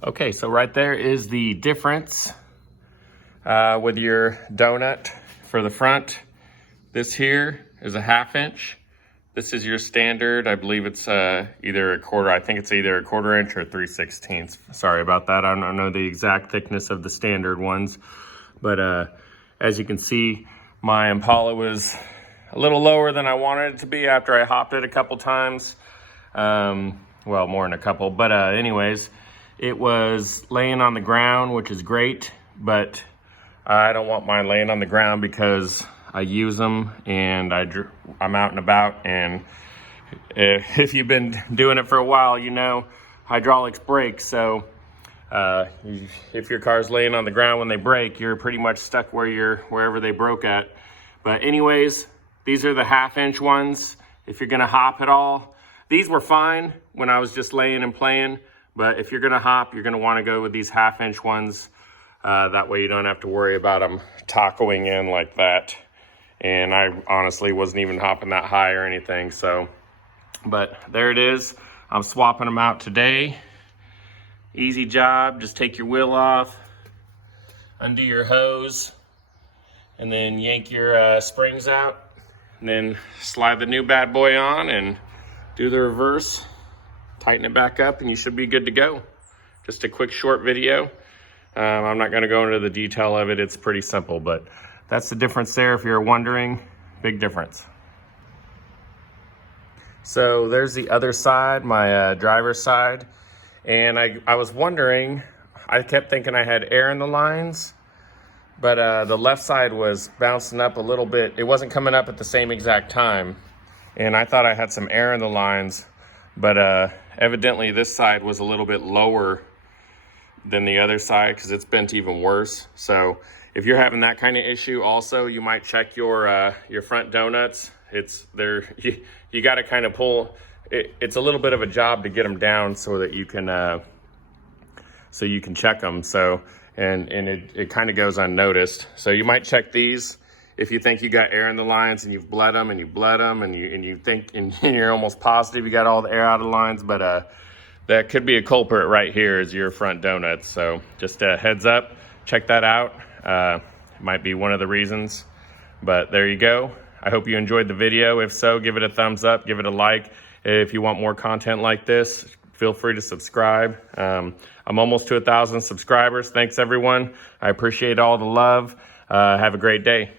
Okay, so right there is the difference with your donut for the front. This here is a 1/2 inch. This is your standard. I believe it's either a quarter. I think it's either a 1/4 inch or 3/16. Sorry about that. I don't know the exact thickness of the standard ones. But as you can see, my Impala was a little lower than I wanted it to be after I hopped it a couple times. Well, more than a couple. But anyways, it was laying on the ground, which is great. But I don't want mine laying on the ground because I use them and I'm out and about, and if you've been doing it for a while, you know hydraulics break. So if your car's laying on the ground when they break, you're pretty much stuck wherever they broke at. But anyways, these are the 1/2 inch ones. If you're gonna hop at all, these were fine when I was just laying and playing, but if you're gonna hop, you're gonna wanna go with these 1/2 inch ones. That way you don't have to worry about them tacoing in like that. And I honestly wasn't even hopping that high or anything. So, but there it is. I'm swapping them out today. Easy job. Just take your wheel off, undo your hose, and then yank your springs out. And then slide the new bad boy on and do the reverse. Tighten it back up and you should be good to go. Just a quick short video. I'm not going to go into the detail of it. It's pretty simple, but that's the difference there if you're wondering. Big difference. So there's the other side, my driver's side. And I was wondering, I kept thinking I had air in the lines, but the left side was bouncing up a little bit. It wasn't coming up at the same exact time. And I thought I had some air in the lines, but evidently this side was a little bit lower than the other side because it's bent even worse. So if you're having that kind of issue also, you might check your front donuts. You got to kind of pull it. It's a little bit of a job to get them down so that you can check them. So and it kind of goes unnoticed. So you might check these if you think you got air in the lines and you've bled them and you think and you're almost positive you got all the air out of the lines, but that could be a culprit right here is your front donuts. So just a heads up, check that out. It might be one of the reasons, but there you go. I hope you enjoyed the video. If so, give it a thumbs up, give it a like. If you want more content like this, feel free to subscribe. I'm almost to 1,000 subscribers. Thanks everyone. I appreciate all the love. Have a great day.